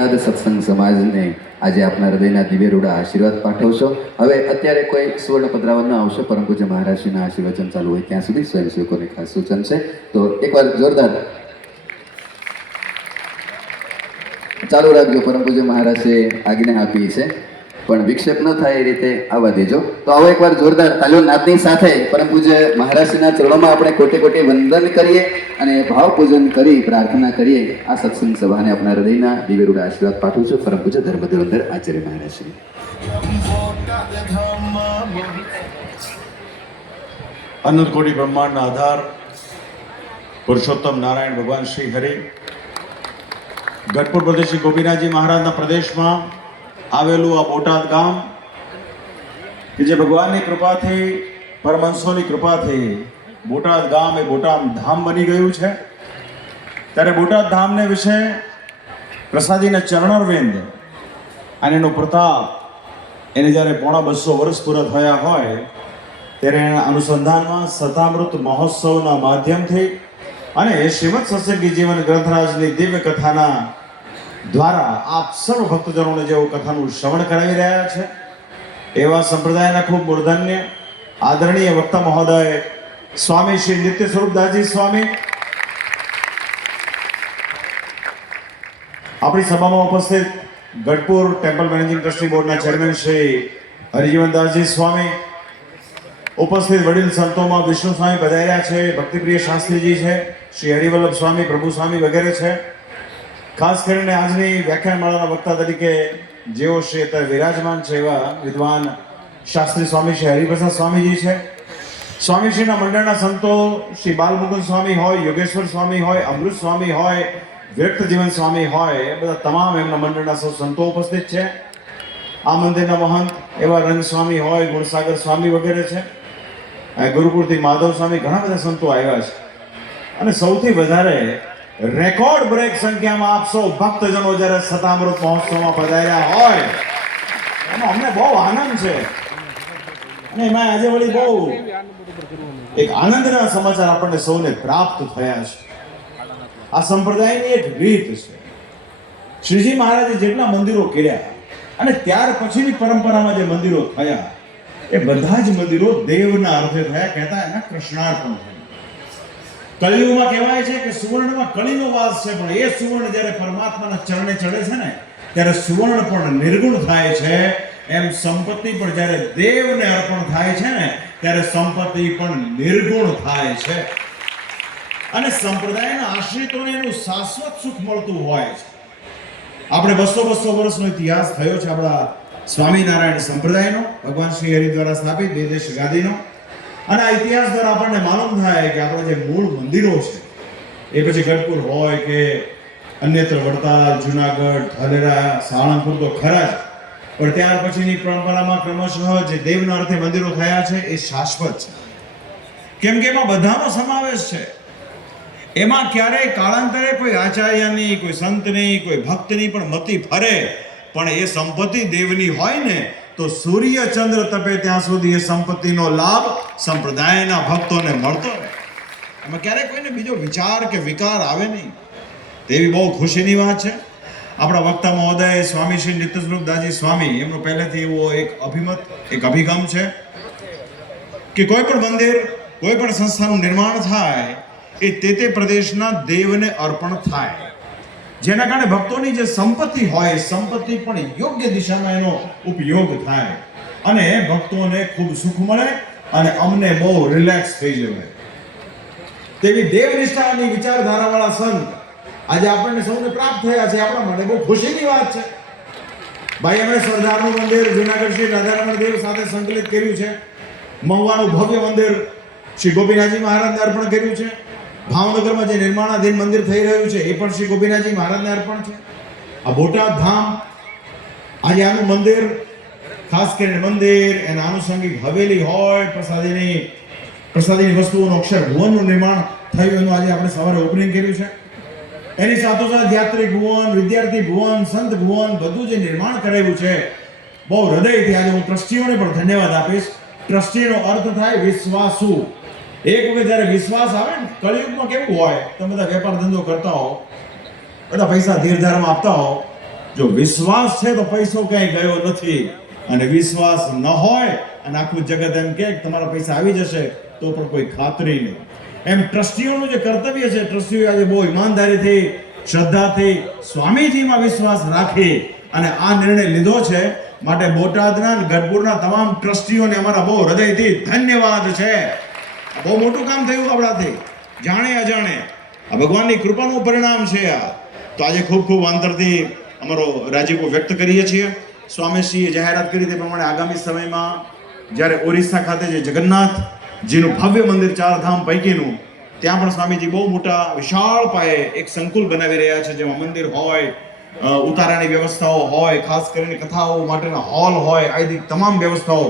બોટાદ સત્સંગ સમાજને આજે આપના હૃદયના દિવ્ય રૂડા આશીર્વાદ પાઠવશો. હવે અત્યારે કોઈ સુવર્ણ પધરાવન ન આવશે, પરમ પૂજ્ય મહારાજશ્રીના આશીર્વચન ચાલુ હોય ત્યાં સુધી સ્વયંસેવકોને ખાસ સૂચન છે. તો એકવાર જોરદાર ચાલુ રાખજો. પરમ પૂજ્ય મહારાજે આજ્ઞા આપી છે, પણ વિક્ષેપ ન થાય એ રીતે આવવા દેજો. તો આવો એકવાર જોરદાર તાલીઓ નાદની સાથે પરમ પૂજ્ય મહારાજશ્રીના ચરણોમાં આપણે કોટી કોટી વંદન કરીએ અને ભાવ પૂજન કરી પ્રાર્થના કરીએ. આ સત્સંગ સભાને આપણા હૃદયના દિવ્ય રૂડા આશીર્વાદ પાઠવું છું. પરમ પૂજ્ય ધર્મધુરંધર આચાર્ય મહારાજશ્રી. અનંત કોટી બ્રહ્માંડના આધાર પુરુષોત્તમ નારાયણ ભગવાન શ્રી હરિ ગઢપુર પ્રદેશ શ્રી ગોપીનાથજી મહારાજના પ્રદેશમાં આવેલું આ બોટાદ ગામ કે જે ભગવાનની કૃપાથી પરમહંસોની કૃપાથી બોટાદ ગામ એ બોટાદ ધામ બની ગયું છે. ત્યારે બોટાદ ધામને વિશે પ્રસાદીના ચરણરવિંદ અને એનો પ્રતાપ એને જ્યારે 250 વર્ષ પૂરા થયા હોય ત્યારે એના અનુસંધાનમાં સતામૃત મહોત્સવના માધ્યમથી અને શ્રીમદ સત્સંગી જીવન ગ્રંથરાજની દિવ્ય કથાના દ્વારા આપ સર્વ ભક્તજનોને જેઓ કથાનું શ્રવણ કરાવી રહ્યા છે એવા સંપ્રદાયના ખૂબ મૂર્ધન્ય આદરણીય વક્તા મહોદય સ્વામી શ્રી નિત્ય સ્વરૂપદાસજી સ્વામી આપણી સભામાં ઉપસ્થિત ગઢપુર ટેમ્પલ મેનેજિંગ ટ્રસ્ટી બોર્ડના ચેરમેન શ્રી હરિજીવનદાસજી સ્વામી, ઉપસ્થિત વડીલ સંતોમાં વિષ્ણુ સ્વામી પધાર્યા છે, ભક્તિપ્રિય શાસ્ત્રીજી છે, શ્રી હરિવલ્લભ સ્વામી, પ્રભુ સ્વામી વગેરે છે. ખાસ કરીને આજની વ્યાખ્યાનમાળાના વક્તા તરીકે જેઓ શ્રી અત્યારે વિરાજમાન છે એવા વિદ્વાન શાસ્ત્રી સ્વામી શ્રી હરિપ્રસાદ સ્વામીજી છે. સ્વામીશ્રીના મંડળના સંતો શ્રી બાલમુકુંદ સ્વામી હોય, યોગેશ્વર સ્વામી હોય, અમૃત સ્વામી હોય, વિરક્ત જીવન સ્વામી હોય, બધા તમામ એમના મંડળના સૌ સંતો ઉપસ્થિત છે. આ મંદિરના મહંત એવા રંગ સ્વામી હોય, ગુણસાગર સ્વામી વગેરે છે. ગુરુકુળથી માધવ સ્વામી, ઘણા બધા સંતો આવ્યા છે. અને સૌથી વધારે રેકોર્ડ બ્રેક સંખ્યામાં આપ સૌ ભક્તજનો જ્યારે સતામૃત મહોત્સવમાં પધાર્યા હોય એમાં અમને બહુ આનંદ છે. અને એમાં આજે વળી બહુ એક આનંદના સમાચાર આપણને સૌને પ્રાપ્ત થયા છે. આ સંપ્રદાયની એક રીત છે. શ્રીજી મહારાજે જેટલા મંદિરો કર્યા અને ત્યાર પછીની પરંપરામાં જે મંદિરો થયા એ બધા જ મંદિરો દેવના અર્થે થયા, કહેતા એના કૃષ્ણાર્પણ થયા. કળિયુગમાં કહેવાય છે કે સુવર્ણમાં કળીનો વાસ છે, પણ એ સુવર્ણ જ્યારે પરમાત્માના ચરણે ચડે છે ને ત્યારે સુવર્ણ પણ નિર્ગુણ થાય છે. એમ સંપત્તિ પણ જ્યારે દેવને અર્પણ થાય છે ને ત્યારે સંપત્તિ પણ નિર્ગુણ થાય છે. અને સંપ્રદાયના આશ્રિતોને એનું શાશ્વત સુખ મળતું હોય છે. આપણે 200 વર્ષનો ઇતિહાસ થયો છે આપણા સ્વામિનારાયણ સંપ્રદાયનો, ભગવાન શ્રી હરિ દ્વારા સ્થાપિત દેશ ગાદીનો. અને આ ઇતિહાસ દ્વારા આપણને માલુમ થાય કે આપણા જે મૂળ મંદિરો છે એ પછી ગઢપુર હોય કે અન્યત્ર વડતાલ, જુનાગઢ, ધાનેરા, સાળંગપુર તો ખરા જ, પણ ત્યાર પછીની પરંપરામાં ક્રમશઃ જે દેવના અર્થે મંદિરો થયા છે એ શાશ્વત છે. કેમ કે એમાં બધાનો સમાવેશ છે. એમાં ક્યારેય કાળાંતરે કોઈ આચાર્યની, કોઈ સંતની, કોઈ ભક્તની પણ મતિ ફરે, પણ એ સંપત્તિ દેવની હોય ને તો સૂર્ય ચંદ્ર તપે ત્યાં સુધી એ સંપત્તિનો લાભ સંપ્રદાયના ભક્તોને મળતો રહે. એમાં ક્યારેય કોઈને બીજો વિચાર કે વિકાર આવે નહીં. તેવી બહુ ખુશીની વાત છે. આપણા વક્તા મહોદય સ્વામી શ્રી નિત્ય સ્વરૂપદાસજી સ્વામી, એમનો પહેલેથી એવો એક અભિમત, એક અભિગમ છે કે કોઈ પણ મંદિર, કોઈ પણ સંસ્થાનું નિર્માણ થાય એ તે પ્રદેશના દેવને અર્પણ થાય, જેના કારણે ભક્તોની જે સંપત્તિ હોય સંપત્તિ પણ યોગ્ય દિશામાં એનો ઉપયોગ થાય અને ભક્તોને ખૂબ સુખ મળે અને અમને બહુ રિલેક્સ થઈ જવાય. તેવી દેવનિષ્ઠાની વિચારધારાવાળા સંત આજે આપણને સૌને પ્રાપ્ત થયા છે. આપણા માટે બહુ ખુશીની વાત છે. ભાઈ એમણે સરદારનું મંદિર જુનાગઢ શ્રી રાધારમણ દેવ સાથે સંકલિત કર્યું છે. મહુવાનું ભવ્ય મંદિર શ્રી ગોપીનાથજી મહારાજને અર્પણ કર્યું છે. ભાવનગરમાં જે નિર્માણાધીન મંદિર થઈ રહ્યું છે એ પણ શ્રી ગોપીનાથજી મહારાજને અર્પણ છે. આ બોટાદ ધામ આજે આનું મંદિર, ખાસ કરીને મંદિર, એના આનુષંગિક હવેલી હોય, પ્રસાદીની વસ્તુઓનું અક્ષર ભુવનનું નિર્માણ થયું, એનું આજે આપણે સવારે ઓપનિંગ કર્યું છે. એની સાથોસાથ યાત્રિક ભુવન, વિદ્યાર્થી ભુવન, સંત ભુવન બધું જે નિર્માણ કરેલું છે, બહુ હૃદયથી આજે હું ટ્રસ્ટીઓને પણ ધન્યવાદ આપીશ. ટ્રસ્ટીનો અર્થ થાય વિશ્વાસુ. એક વખત જ્યારે વિશ્વાસ આવે ને, કળિયુગમાં કેવું હોય, તમે બધા વેપાર ધંધો કરતા હો, બધા પૈસા ધીરધારમાં આપતા હો, જો વિશ્વાસ છે તો પૈસો ક્યાંય ગયો નથી, અને વિશ્વાસ ન હોય અને આખું જગત એમ કે તમારા પૈસા આવી જશે તો પણ કોઈ ખાતરી નહીં. એમ ટ્રસ્ટીઓનું જે કર્તવ્ય છે, ટ્રસ્ટીઓ આજે બહુ ઈમાનદારીથી, શ્રદ્ધાથી, સ્વામીજીમાં વિશ્વાસ રાખી અને આ નિર્ણય લીધો છે. માટે બોટાદના અને ગઢપુરના તમામ ટ્રસ્ટીઓને અમારા બહુ હૃદયથી ધન્યવાદ છે. બહુ મોટું કામ થયું આપણાથી, જાણે અજાણે. આ ભગવાનની કૃપાનું પરિણામ છે આ. તો આજે ખૂબ ખૂબ અંતરથી અમારો રાજીપો વ્યક્ત કરીએ છીએ. સ્વામીશ્રીએ જાહેરાત કરી તે પ્રમાણે આગામી સમયમાં જ્યારે ઓરિસ્સા ખાતે જે જગન્નાથજીનું ભવ્ય મંદિર 4 ધામ પૈકીનું, ત્યાં પણ સ્વામીજી બહુ મોટા વિશાળ પાયે એક સંકુલ બનાવી રહ્યા છે, જેમાં મંદિર હોય, ઉતારાની વ્યવસ્થાઓ હોય, ખાસ કરીને કથાઓ માટેના હોલ હોય, આદિ તમામ વ્યવસ્થાઓ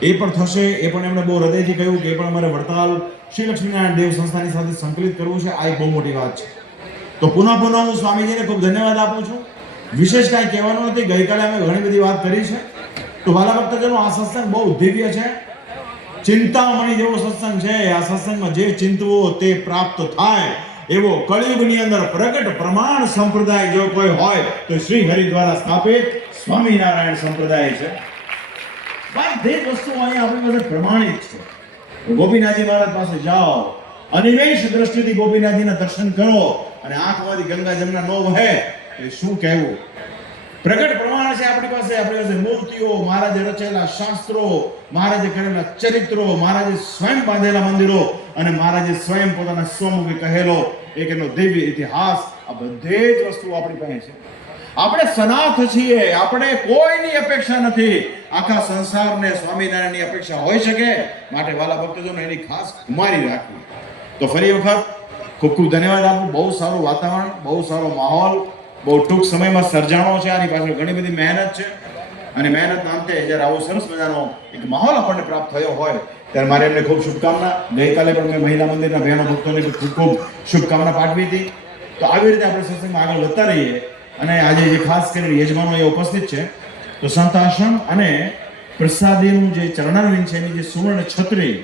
એ પણ થશે. એ પણ એમણે બહુ હૃદયથી કહ્યું કે એ પણ અમારે વડતાલ શ્રી લક્ષ્મીનારાયણ દેવ સંસ્થાની સાથે સંકલિત કરવું છે. આ એક બહુ મોટી વાત છે. તો પુનઃ હું સ્વામીજીને ખૂબ ધન્યવાદ આપું છું. વિશેષ કાંઈ કહેવાનું નથી, ગઈકાલે અમે ઘણી બધી વાત કરી છે. તો વાલા ભક્તજનો, આ સત્સંગ બહુ દિવ્ય છે, ચિંતામણી જેવો સત્સંગ છે. આ સત્સંગમાં જે ચિંતવો તે પ્રાપ્ત થાય એવો કળિયુગની અંદર પ્રગટ પ્રમાણ સંપ્રદાય જો કોઈ હોય તો શ્રી હરિ દ્વારા સ્થાપિત સ્વામિનારાયણ સંપ્રદાય છે. બધી વસ્તુઓ અહીંયા આપણી પાસે પ્રમાણિત છે. ગોપીનાથજી મહારાજ પાસે જાઓ, અનિમેષ દ્રષ્ટિથી ગોપીનાથજીના દર્શન કરો અને આંખમાંથી ગંગા જમના ન વહે તો શું કહેવું. પ્રગટ પ્રમાણ છે આપણી પાસે મૂર્તિઓ, મહારાજે રચેલા શાસ્ત્રો, મહારાજે કરેલા ચરિત્રો, મહારાજે સ્વયં બાંધેલા મંદિરો અને મહારાજે સ્વયં પોતાના સ્વમુખે કહેલો એક એનો દિવ્ય ઇતિહાસ. આ બધે જ વસ્તુઓ આપણી પાસે છે. આપણે સનાથ છીએ, આપણે કોઈની અપેક્ષા નથી. આખા સંસારને સ્વામિનારાયણની અપેક્ષા હોઈ શકે. માટે વાલા ભક્તજનો એની ખાસ કુમારી રાખવી. તો ફરી વખત ખૂબ ખૂબ ધન્યવાદ આપું. બહુ સારું વાતાવરણ, બહુ સારો માહોલ બહુ ટૂંક સમયમાં સર્જાણો છે. આની પાછળ ઘણી બધી મહેનત છે અને મહેનતના અંતે જ્યારે આવો સરસ મજાનો એક માહોલ આપણને પ્રાપ્ત થયો હોય ત્યારે મારે એમને ખૂબ શુભકામના. ગઈકાલે પણ મેં મહિલા મંદિરના બહેનો ભક્તોને ખૂબ ખૂબ શુભકામના પાઠવી હતી. તો આવી રીતે આપણે સત્સંગમાં આગળ વધતા રહીએ. અને આજે જે ખાસ કરીને યજમાનો એ ઉપસ્થિત છે, તો સંતાશ્રમ અને પ્રસાદીનું જે ચરણારવિંદ છે, એની જે સુવર્ણ છત્રી,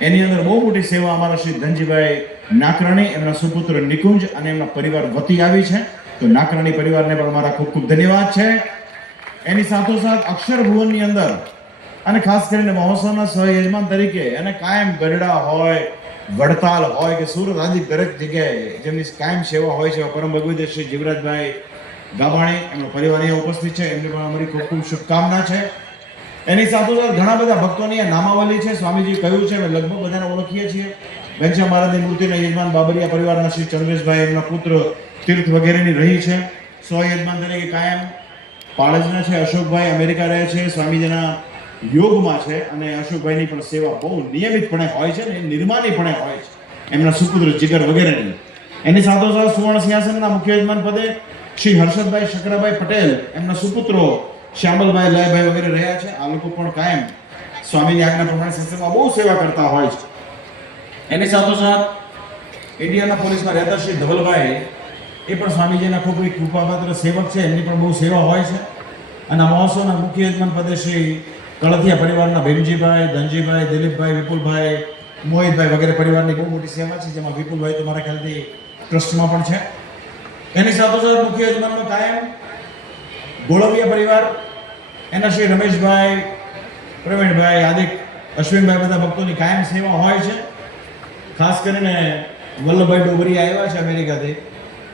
એની અંદર બહુ મોટી સેવા અમારા શ્રી ધનજીભાઈ નાકરાણી, એમના સુપુત્ર નિકુંજ અને એમના પરિવાર વતી આવી છે. તો નાકરાણી પરિવારને પણ મારા ખૂબ ખૂબ ધન્યવાદ છે. એની સાથોસાથ અક્ષર ભુવનની અંદર અને ખાસ કરીને મહોત્સવના સહયજમાન તરીકે અને કાયમ ગરડા હોય, વડતાલ હોય કે સુરત આદિ દરેક જગ્યાએ જેમની કાયમ સેવા હોય છે, પરમ ભગવદ્ શ્રી જીવરાજભાઈ ગાભાણી, એમનો પરિવાર અહીંયા ઉપસ્થિત છે. એમને પણ અમારી ખૂબ ખૂબ શુભકામના છે. એની સાથોસાથ ઘણા બધા ભક્તોની આ નામાવલી છે. સ્વામીજી કહ્યું છે, અમે લગભગ બધાને ઓળખીએ છીએ. ઘનશ્યામ મહારાજની મૂર્તિના યજમાન બાબરિયા પરિવારના શ્રી ચંદ્રેશભાઈ, એમના પુત્ર તીર્થ વગેરેની રહી છે. યજમાન તરીકે કાયમ પાળજના છે અશોકભાઈ, અમેરિકા રહે છે, સ્વામીજીના યોગમાં છે અને અશોકભાઈની પણ સેવા બહુ નિયમિતપણે હોય છે ને નિર્માણીપણે હોય છે, એમના સુપુત્ર જીગર વગેરેની. એની સાથોસાથ સુવર્ણ સિંહાસનના મુખ્ય યજમાન પદે શ્રી હર્ષદભાઈ શકરાભાઈ પટેલ, એમના સુપુત્રો શ્યામલભાઈ, લયભાઈ વગેરે રહ્યા છે. આ લોકો પણ કાયમ સ્વામીની આજ્ઞા પ્રમાણે સત્સંગમાં બહુ સેવા કરતા હોય છે. એની સાથોસાથ ઇન્ડિયાના પોલીસમાં રહેતા શ્રી ધવલભાઈ, એ પણ સ્વામીજીના ખૂબ કૃપાપાત્ર સેવક છે. એમની પણ બહુ સેવા હોય છે. અને આ મહોત્સવના મુખ્ય યજમાન પદે શ્રી કળથિયા પરિવારના ભીમજીભાઈ, ધનજીભાઈ, દિલીપભાઈ, વિપુલભાઈ, મોહિતભાઈ વગેરે પરિવારની બહુ મોટી સેવા છે, જેમાં વિપુલભાઈ તો મારા ખ્યાલથી ટ્રસ્ટમાં પણ છે. એની સાથોસાથ મુખ્ય યજમાનનો કાયમ ગોળવિયા પરિવાર, એના શ્રી રમેશભાઈ, પ્રવીણભાઈ, આદિ અશ્વિનભાઈ, બધા ભક્તોની કાયમ સેવા હોય છે. ખાસ કરીને વલ્લભભાઈ ડોબરિયા આવ્યા છે અમેરિકાથી,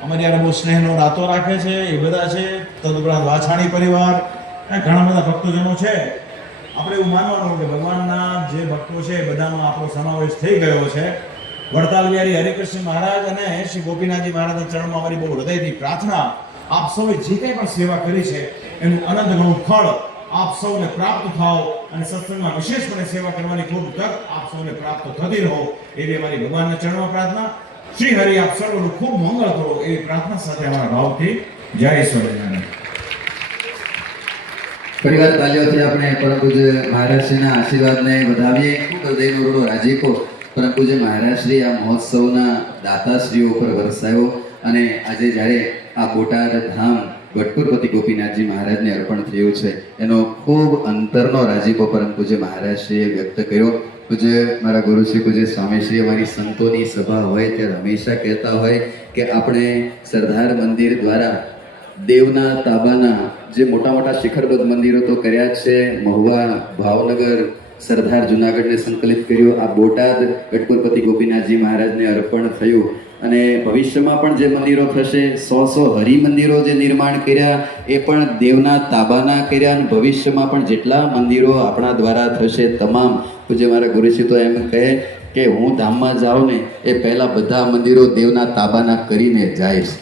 અમારી યાર બહુ સ્નેહનો નાતો રાખે છે. એ બધા છે. તદુપરાંત વાછાણી પરિવાર, ઘણા બધા ભક્તજનો છે. આપણે એવું માનવાનું કે ભગવાનના જે ભક્તો છે એ બધામાં આપણો સમાવેશ થઈ ગયો છે. વડતાલ વિહારી હરિકૃષ્ણ મહારાજ અને શ્રી ગોપીનાથજી મહારાજના ચરણમાં અમારી બહુ હૃદયથી પ્રાર્થના, આપ સૌએ જે કંઈ પણ સેવા કરી છે એનું અનંત ઘણું ફળ આપ સૌને પ્રાપ્ત થાઓ અને સત્સંગમાં વિશેષપણે સેવા કરવાની ખૂબ તક આપ સૌને પ્રાપ્ત થતી રહો એવી અમારી ભગવાનના ચરણમાં પ્રાર્થના. શ્રી હરિ આપ સર્વનું ખૂબ મંગળ કરો એવી પ્રાર્થના સાથે અમારા ભાવથી જય સ્વામિનારાયણ. પરિવાર તાલીઓથી આપણે પરમ પૂજ્ય મહારાજશ્રીના આશીર્વાદને વધાવીએ. ખૂબ હૃદયનો રૂડો રાજીપો પરમ પૂજ્ય મહારાજશ્રી આ મહોત્સવના દાતાશ્રીઓ ઉપર વરસાયો અને આજે જ્યારે આ બોટાદ ધામ ગઢપુરપતિ ગોપીનાથજી મહારાજને અર્પણ થયું છે એનો ખૂબ અંતરનો રાજીપો પરમ પૂજ્ય મહારાજશ્રીએ વ્યક્ત કર્યો. પૂજ્ય મારા ગુરુશ્રી પૂજ્ય સ્વામીશ્રી અમારી સંતોની સભા હોય ત્યારે હંમેશા કહેતા હોય કે આપણે સરદાર મંદિર દ્વારા દેવના તાબાના જે મોટા મોટા શિખરબદ્ધ મંદિરો તો કર્યા જ છે, મહુવા, ભાવનગર, સરદાર જુનાગઢને સંકલિત કર્યું, આ બોટાદ ગઢપુરપતિ ગોપીનાથજી મહારાજને અર્પણ થયું. અને ભવિષ્યમાં પણ જે મંદિરો થશે, 100 હરિ મંદિરો જે નિર્માણ કર્યા એ પણ દેવના તાબાના કર્યા. અને ભવિષ્યમાં પણ જેટલા મંદિરો આપણા દ્વારા થશે તમામ, પૂજ્ય મારા ગુરુજી તો એમ કહે કે હું ધામમાં જાઉં ને એ પહેલાં બધા મંદિરો દેવના તાબાના કરીને જઈશ.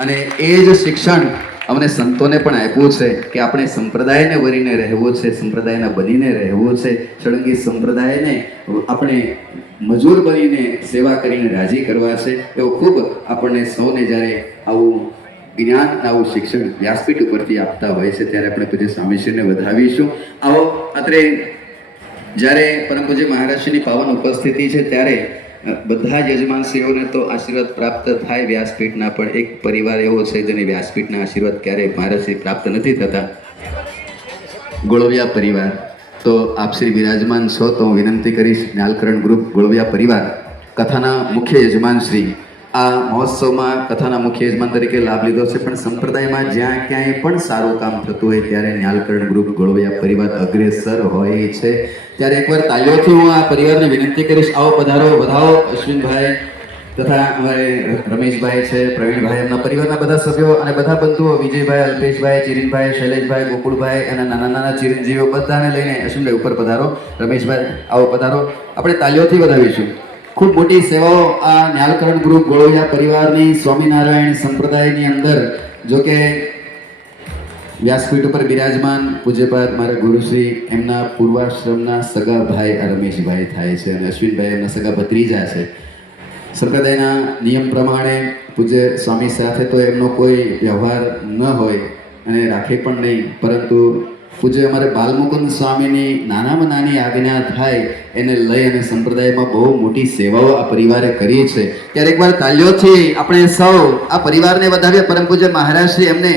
અને એ જ શિક્ષણ અમને સંતોને પણ આપ્યું છે કે આપણે સંપ્રદાયને વરીને રહેવું છે, સંપ્રદાયના બનીને રહેવું છે. સળંગી સંપ્રદાયને આપણે મજૂર બનીને સેવા કરીને રાજી કરવા છે. એવું ખૂબ આપણને સૌને જ્યારે આવું જ્ઞાન, આવું શિક્ષણ વ્યાસપીઠ ઉપરથી આપતા હોય છે ત્યારે આપણે પૂજ્ય સ્વામીશ્રીને વધાવીશું. આવો અત્રે જ્યારે પરમ પૂજ્ય મહારાજશ્રીની પાવન ઉપસ્થિતિ છે ત્યારે બધા જ યજમાનશ્રીઓને તો આશીર્વાદ પ્રાપ્ત થાય વ્યાસપીઠના, પણ એક પરિવાર એવો છે જેને વ્યાસપીઠના આશીર્વાદ ક્યારેય મહારાજશ્રી પ્રાપ્ત નથી થતા, ગોળવિયા પરિવાર. તો આપ શ્રી બિરાજમાન છો તો હું વિનંતી કરીશ, જ્ઞાલકરણ ગ્રુપ ગોળવિયા પરિવાર કથાના મુખ્ય યજમાન શ્રી આ મહોત્સવમાં કથાના મુખ્ય યજમાન તરીકે લાભ લીધો છે. પણ સંપ્રદાયમાં જ્યાં ક્યાંય પણ સારું કામ થતું હોય ત્યારે જ્ઞાલકરણ ગ્રુપ ગોળવિયા પરિવાર અગ્રેસર હોય છે. ત્યારે એકવાર તાલીઓથી હું આ પરિવારને વિનંતી કરીશ, આવો પધારો, વધાવો. અશ્વિનભાઈ તથા અમારે રમેશભાઈ છે, પ્રવીણભાઈ, એમના પરિવારના બધા સભ્યો અને બધા બંધુઓ, વિજયભાઈ, અલ્પેશભાઈ, ચિરીનભાઈ, શૈલેષભાઈ, ગોકુળભાઈ, એના નાના નાના ચિરંજીવીઓ બધાને લઈને અશ્વિનભાઈ ઉપર પધારો. રમેશભાઈ આવો પધારો. આપણે તાલીઓથી વધાવીશું. ખૂબ મોટી સેવાઓ આ જ્ઞાલકરણ ગ્રુપ ગોળવિયા પરિવારની સ્વામિનારાયણ સંપ્રદાયની અંદર, જો કે વ્યાસપીઠ ઉપર બિરાજમાન પૂજ્યપાદ મારા ગુરુશ્રી એમના પૂર્વાશ્રમના સગા ભાઈ આ રમેશભાઈ થાય છે અને અશ્વિનભાઈ એમના સગા ભત્રીજા છે. સંપ્રદાયના નિયમ પ્રમાણે પૂજ્ય સ્વામી સાથે તો એમનો કોઈ વ્યવહાર ન હોય અને રાખે પણ નહીં, પરંતુ પૂજ્ય અમારે બાલમુકુંદ સ્વામીની નાનામાં નાની આજ્ઞા થાય એને લઈ અને સંપ્રદાયમાં બહુ મોટી સેવાઓ આ પરિવારે કરી છે. ત્યારે એકવાર તાલીઓથી આપણે સૌ આ પરિવારને વધાવીએ. પરમ પૂજ્ય મહારાજશ્રી એમને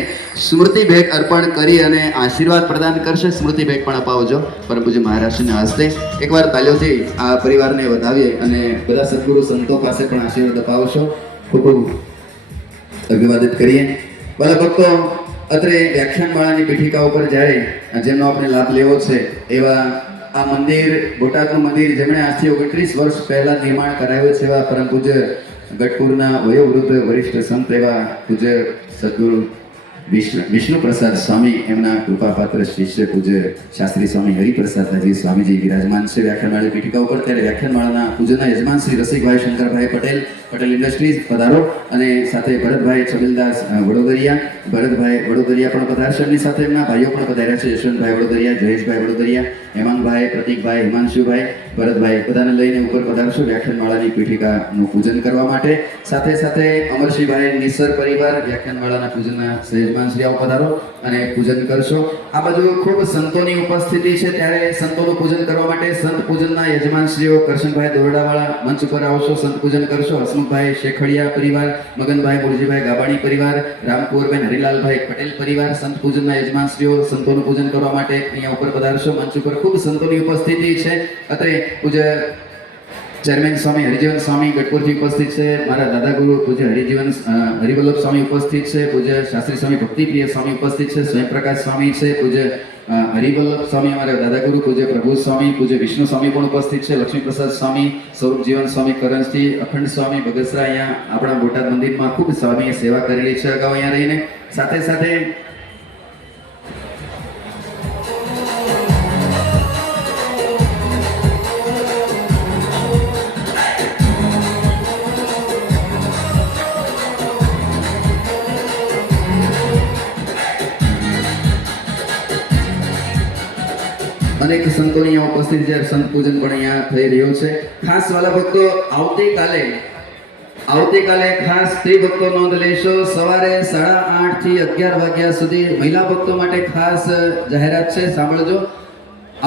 સ્મૃતિ ભેટ અર્પણ કરી અને આશીર્વાદ પ્રદાન કરશે. સ્મૃતિ ભેટ પણ અપાવજો પરમ પૂજ્ય મહારાજશ્રીના હસ્તે. એકવાર તાલીઓથી આ પરિવારને વધાવીએ અને બધા સદગુરુ સંતો પાસે પણ આશીર્વાદ અપાવશો. ખૂબ ખૂબ અભિવાદિત કરીએ. ભલા ભક્તો, અત્રે વ્યાખ્યાનમાળાની પીઠિકા ઉપર જ્યારે જેમનો આપણે લાભ લેવો છે એવા આ મંદિર, બોટાદનું મંદિર જેમણે આજથી 29 વર્ષ પહેલા નિર્માણ કરાવ્યું છે એવા પરમ પૂજ્ય ગઢપુરના વયોવૃદ્ધ વરિષ્ઠ સંત એવા પૂજ્ય સદગુરુ વિષ્ણુ પ્રસાદ સ્વામી, એમના કૃપાપાત્ર શિષ્ય પૂજ્ય શાસ્ત્રી સ્વામી હરિપ્રસાદજી સ્વામીજી વિરાજમાન છે વ્યાખ્યાનમાળા પીઠિકા ઉપર. ત્યારે વ્યાખ્યાનમાળાના પૂજ્યના યજમાન શ્રી રસિકભાઈ શંકરભાઈ પટેલ, પટેલ ઇન્ડસ્ટ્રીઝ પધારો. અને સાથે ભરતભાઈ છબીલદાસ વડોદરિયા, ભરતભાઈ વડોદરિયા પણ પધારશે. એમની સાથે એમના ભાઈઓ પણ પધાર્યા છે, યશવંતભાઈ વડોદરિયા, જયેશભાઈ વડોદરિયા, હેમાંગભાઈ, પ્રતિકભાઈ, હિમાંશુભાઈ, ભરતભાઈ, બધાને લઈને ઉપર પધારશો વ્યાખ્યાનમાળાની પીઠિકાનું પૂજન કરવા માટે. સાથે સાથે અમરસિંહભાઈ નિસર પરિવાર વ્યાખ્યાનમાળાના પૂજનના યજમાન શ્રી આવો પધારો અને પૂજન કરશો. આ બાજુ ખૂબ સંતોની ઉપસ્થિતિ છે, ત્યારે સંતોનું પૂજન કરવા માટે સંત પૂજનના યજમાન શ્રીઓ કરશનભાઈ દોરડાવાળા મંચ ઉપર આવશો, સંત પૂજન કરશો. હસમુખભાઈ શેખડિયા પરિવાર, મગનભાઈ મુરજીભાઈ ગાબાણી પરિવાર, રામકુંવરબેન હરિલાલભાઈ પટેલ પરિવાર, સંત પૂજનના યજમાન શ્રીઓ સંતોનું પૂજન કરવા માટે અહીંયા ઉપર પધારશો. મંચ ઉપર ખૂબ સંતોની ઉપસ્થિતિ છે. અત્રે પૂજ્ય ચેરમેન સ્વામી હરિજીવન સ્વામી ગઢપુરથી ઉપસ્થિત છે, મારા દાદા ગુરુ પૂજ્ય હરિવલ્લભ સ્વામી ઉપસ્થિત છે, પૂજ્ય શાસ્ત્રી સ્વામી ભક્તિપ્રિય સ્વામી ઉપસ્થિત છે, સ્વયંપ્રકાશ સ્વામી છે, પૂજ્ય હરિવલ્લભ સ્વામી અમારા દાદા ગુરુ પૂજ્ય પ્રભુ સ્વામી, પૂજ્ય વિષ્ણુ સ્વામી પણ ઉપસ્થિત છે, લક્ષ્મીપ્રસાદ સ્વામી, સ્વરૂપ જીવન સ્વામી કરંજથી, અખંડ સ્વામી બગસરા અહીંયા આપણા બોટાદ મંદિરમાં ખૂબ સ્વામીએ સેવા કરેલી છે અગાઉ અહીંયા રહીને. સાથે સાથે અનેક સંતોની અહીંયા ઉપસ્થિત છે. સંત પૂજન પણ અહીંયા થઈ રહ્યો છે. ખાસ વાલા ભક્તો, આવતીકાલે ખાસ સ્ત્રી ભક્તો નોંધ લેશો. સવારે 8:30 થી 11 વાગ્યા સુધી મહિલા ભક્તો માટે ખાસ જાહેરાત છે, સાંભળજો.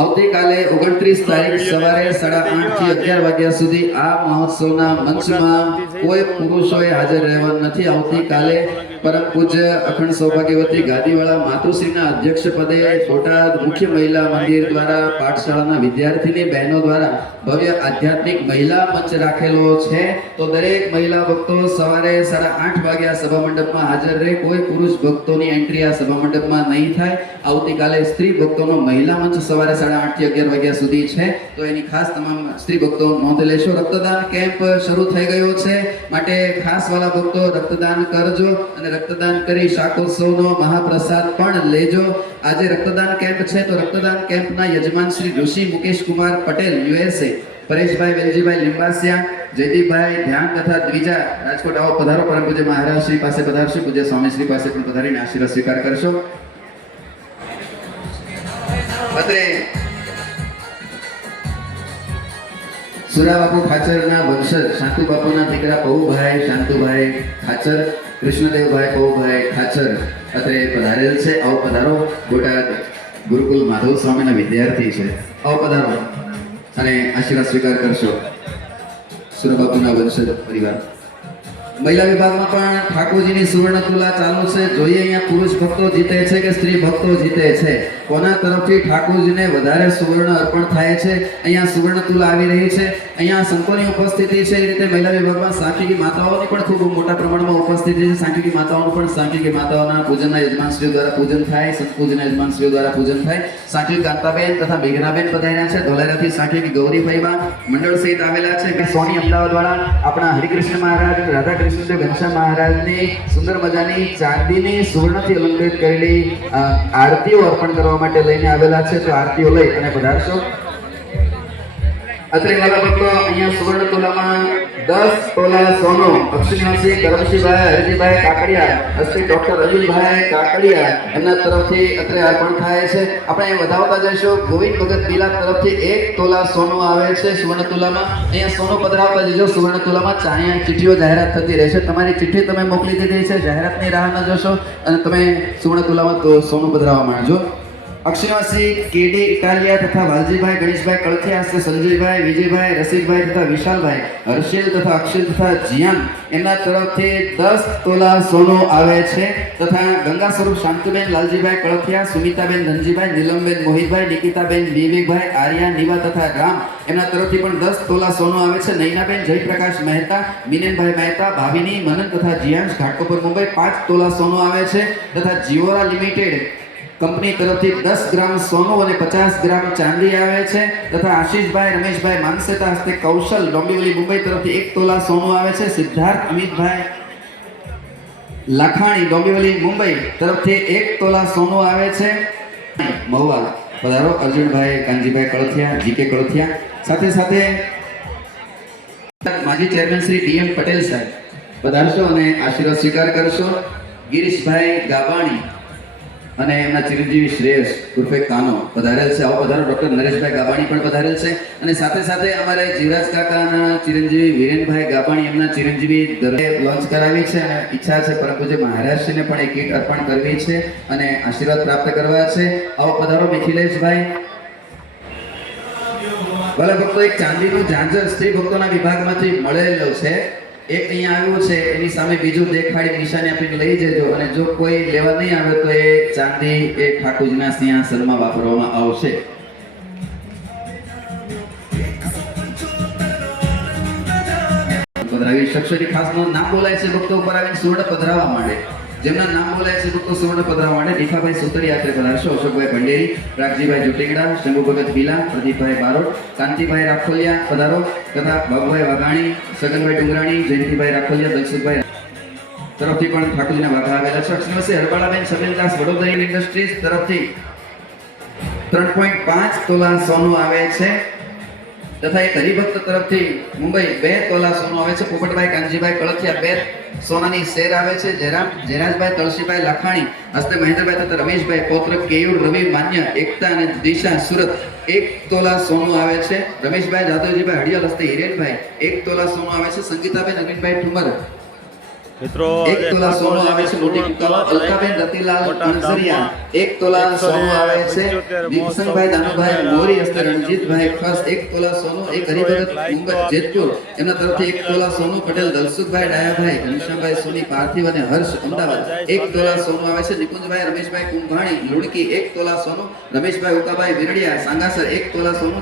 આવતીકાલે 29 તારીખ સવારે 8:30 થી 11 વાગ્યા સુધી આ મહોત્સવના મંચમાં કોઈ પુરુષોએ હાજર રહેવાનું નથી. આવતીકાલે પરમ પૂજ્ય અખંડ સૌભાગ્યવતી ગાદીવાળા માતુશ્રીના અધ્યક્ષ પદે બોટાદ મુખ્ય મહિલા મંદિર દ્વારા પાઠશાળાના વિદ્યાર્થીની બહેનો દ્વારા ભવ્ય આધ્યાત્મિક મહિલા મંચ રાખેલો છે. તો દરેક મહિલા ભક્તો સવારે 8:30 વાગે આ સભા મંડપમાં હાજર રહે. કોઈ પુરુષ ભક્તોની એન્ટ્રી આ સભા મંડપમાં નહીં થાય. આવતીકાલે સ્ત્રી ભક્તોનો મહિલા મંચ સવારે 8:30 થી 11 વાગ્યા સુધી છે. તો એની ખાસ તમામ સ્ત્રી ભક્તો નોંધ લેશો. રક્તદાન કેમ્પ શરૂ થઈ ગયો છે, માટે ખાસ વાલા ભક્તો રક્તદાન કરજો અને રક્તદાન કરી શાકોત્સવનો મહાપ્રસાદ પણ લેજો. આજે રક્તદાન કેમ્પ છે, તો રક્તદાન કેમ્પના યજમાન શ્રી ઋષિ મુકેશ કુમાર પટેલ USA, પરેશભાઈ વેલજીભાઈ લિંબાસિયા, જયદીપભાઈ ધ્યાન તથા દ્વિજા રાજકોટ આવો પધારો. પરમ પૂજ્ય મહારાજ શ્રી પાસે પધારશો. પૂજ્ય સ્વામી શ્રી પાસે પણ પધારીને આશીર્વાદ સ્વીકાર કરશો. અત્રે સુરા બાપુ ખાચરના વંશજ શાંતુ બાપુના દીકરા પૌભાઈ શાંતુભાઈ ખાચર, કૃષ્ણદેવભાઈ પૌભાઈ ખાચર અત્રે પધારેલ છે. આવો પધારો. બોટાદ ગુરુકુલ માધવ સ્વામીના વિદ્યાર્થી છે. આવો પધારો અને આશીર્વાદ સ્વીકાર કરશો. સુરા બાપુના વંશજ પરિવાર. મહિલા વિભાગમાં પણ ઠાકોરજીની સુવર્ણ તુલા ચાલુ છે. જોઈએ અહીંયા પુરુષ ભક્તો જીતે છે કે સ્ત્રી ભક્તો જીતે છે, કોના તરફથી ઠાકોરજીને વધારે સુવર્ણ અર્પણ થાય છે. અહીંયા સુવર્ણ તુલા આવી રહી છે. અહીંયા સંતોની ઉપસ્થિતિ છે. એ રીતે મહિલા વિભાગમાં સાંખીકી માતાઓની પણ ખૂબ મોટા પ્રમાણમાં ઉપસ્થિતિ છે. સાંખીકી માતાઓનું પણ સાંખીકી માતાઓના પૂજનના યજમાનશ્રીઓ દ્વારા પૂજન થાય, સંત પૂજનના યજમાનશ્રીઓ દ્વારા પૂજન થાય. સાંખીકી કાંતાબેન તથા મેઘનાબેન પધાર્યા છે. ધોલેરાથી સાંખીકી ગૌરીભાઈબા મંડળ સહિત આવેલા છે. સોની અમદાવાદ વાળા આપણા હરિકૃષ્ણ મહારાજ, રાધા કૃષ્ણદેવ ઘનશ્યામ મહારાજની સુંદર મજાની ચાંદીની સુવર્ણથી અલંકૃત કરેલી આરતીઓ અર્પણ કરવા માટે લઈને આવેલા છે. તો આરતીઓ લઈ અને પધારશો. અત્રે વાલા ભક્તો અહીંયા સુવર્ણ તુલામાં 10 તોલા સોનું અક્ષિણવાસી કરમશીભાઈ હરજીભાઈ કાકડિયા, અશ્રી ડોક્ટર અજુલભાઈ કાકડિયા એમના તરફથી અત્રે અર્પણ થાય છે. આપણે અહીં વધાવતા જઈશું. ગોવિંદ ભગત બિલા તરફથી 1 તોલા સોનું આવે છે સુવર્ણ તુલામાં. અહીંયા સોનું પધરાવતા જજો. સુવર્ણ તુલામાં ચાયા ચિઠ્ઠીઓ જાહેરાત થતી રહેશે. તમારી ચિઠ્ઠી તમે મોકલી દીધી છે, જાહેરાતની રાહ ન જોશો અને તમે સુવર્ણ તુલામાં તો સોનું પધરાવવા માંડજો. અક્ષિણવાસી કેડી ઇટાલિયા તથા વાલજીભાઈ ગણેશભાઈ કળથિયા, સંજયભાઈ, વિજયભાઈ, રસિકભાઈ તથા વિશાલભાઈ, હર્ષિલ તથા અક્ષિલ તથા જીયાન એમના તરફથી 10 તોલા સોનું આવે છે. તથા ગંગા સ્વરૂપ શાંતિબેન લાલજીભાઈ કળથિયા, સુમિતાબેન ધનજીભાઈ, નીલમબેન મોહિતભાઈ, નિકિતાબેન વિવેકભાઈ, આર્યા નિવા તથા રામ એમના તરફથી પણ 10 તોલા સોનું આવે છે. નૈનાબેન જયપ્રકાશ મહેતા, મિનેનભાઈ મહેતા, ભાવિની મનન તથા જીયાંશ ઘાટકોપર મુંબઈ 5 તોલા સોનું આવે છે. તથા જીઓરા લિમિટેડ કંપની તરફથી 10 ગ્રામ સોનું અને 50 ગ્રામ ચાંદી આવે છે. તથા આશીષભાઈ રમેશભાઈ માનસેતા હસ્તે કૌશલ ડોંબીવલી મુંબઈ તરફથી 1 તોલા સોનું આવે છે. સિદ્ધાર્થ અમિતભાઈ લાખાણી ડોંબીવલી મુંબઈ તરફથી 1 તોલા સોનું આવે છે. મહુવા પધારો. અર્જુનભાઈ કાનજીભાઈ કળથિયા, જીકે કળથિયા. સાથે સાથે માજી ચેરમેન શ્રી DM પટેલ સાહેબ પધારશો અને આશીર્વાદ સ્વીકાર કરશો. ગિરીશભાઈ ગાબાણી અને એમના ચિરંજીવી શ્રેયસ ઉર્ફે કાનો પધારેલ છે. આવો પધારો. ડોક્ટર નરેશભાઈ ગાબાણી પણ પધારેલ છે. અને સાથે સાથે અમારે જીવરાજ કાકાના ચિરંજીવી વિરેનભાઈ ગાબાણી એમના ચિરંજીવી દરે લોન્ચ કરાવી છે અને ઈચ્છા છે પરમ પૂજ્ય મહારાજશ્રીને પણ એક કીટ અર્પણ કરવી છે અને આશીર્વાદ પ્રાપ્ત કરવા છે. આવો પધારો. મિથિલેશભાઈ. ભલે ભક્તો એક ચાંદીનું ઝાંઝર સ્ત્રી ભક્તોના વિભાગમાંથી મળેલો છે. એક અહીંયા આવ્યું છે, એની સામે બીજું દેખાડી નિશાની આપીને લઈ જજો. અને જો કોઈ લેવા નહીં આવે તો એ ચાંદી એ ઠાકોરજીના સિંહાસનમાં વાપરવામાં આવશે. પધરાવી શકશો. ખાસ નામ બોલાય છે ભક્તો ઉપર આવીને સુવર્ણ પધરાવવા માંડે. જેમના નામ બોલાય છે ભક્તો સુવર્ણ પધરાવવા માંડે. ડીફાભાઈ સુતરી યાત્રે પધારશો. અશોકભાઈ ભંડેરી, રાગજીભાઈ જુટીગડા, શંભુ ભગત ભીલા, પ્રદીપભાઈ બારોટ, કાંતિભાઈ રાખોલિયા પધારો. તથા બાબુભાઈ વાઘાણી, સગનભાઈ ડુંગરાણી, જયંતિભાઈ રાખોલિયા, દલસુખભાઈ તરફથી પણ ઠાકોરજીના વાઘા આવેલા છે. અક્ષરવશે હરબાળાબેન સમીરદાસ વડોદરા ઇન્ડસ્ટ્રીઝ તરફથી 3.5 તોલા સોનું આવે છે. તથા એક હરિભક્ત તરફથી મુંબઈ 2 તોલા સોનું આવે છે. પોપટભાઈ કાનજીભાઈ કળથિયા 2 સોનાની શેર આવે છે. જયરાજભાઈ તળસીભાઈ લાખાણી હસ્તે મહેન્દ્રભાઈ તથા રમેશભાઈ પૌત્ર કેયુર રવિ માન્ય એકતા અને દિશા સુરત 1 તોલા સોનું આવે છે. રમેશભાઈ જાદવજીભાઈ હડિયાલ હસ્તે હિરેનભાઈ 1 તોલા સોનું આવે છે. સંગીતાબેન અરવિંદભાઈ ઠુમર મિત્રો એક તોલા સોનું આવે છે મોટી કુકામાં અલકાબેન રતિલાલ કણઝરિયા. 1 તોલા સોનું આવે છે વિક્સનભાઈ દાનુભાઈ મોરી હસ્તે રણજીતભાઈ ખાસ 1 તોલા સોનું. એક હરિભગત મુંબઈ જેતપુર એમના તરફથી 1 તોલા સોનું. પટેલ દલસુખભાઈ ડાયાભાઈ ઘનશ્યામભાઈ સોની પાર્થિવ અને હર્ષ અમદાવાદ 1 તોલા સોનું આવે છે. નિકુંજભાઈ રમેશભાઈ કુંભાણી લુણકી 1 તોલા સોનું. રમેશભાઈ ઉકાભાઈ વિરડિયા સાંગાસર 1 તોલા સોનું.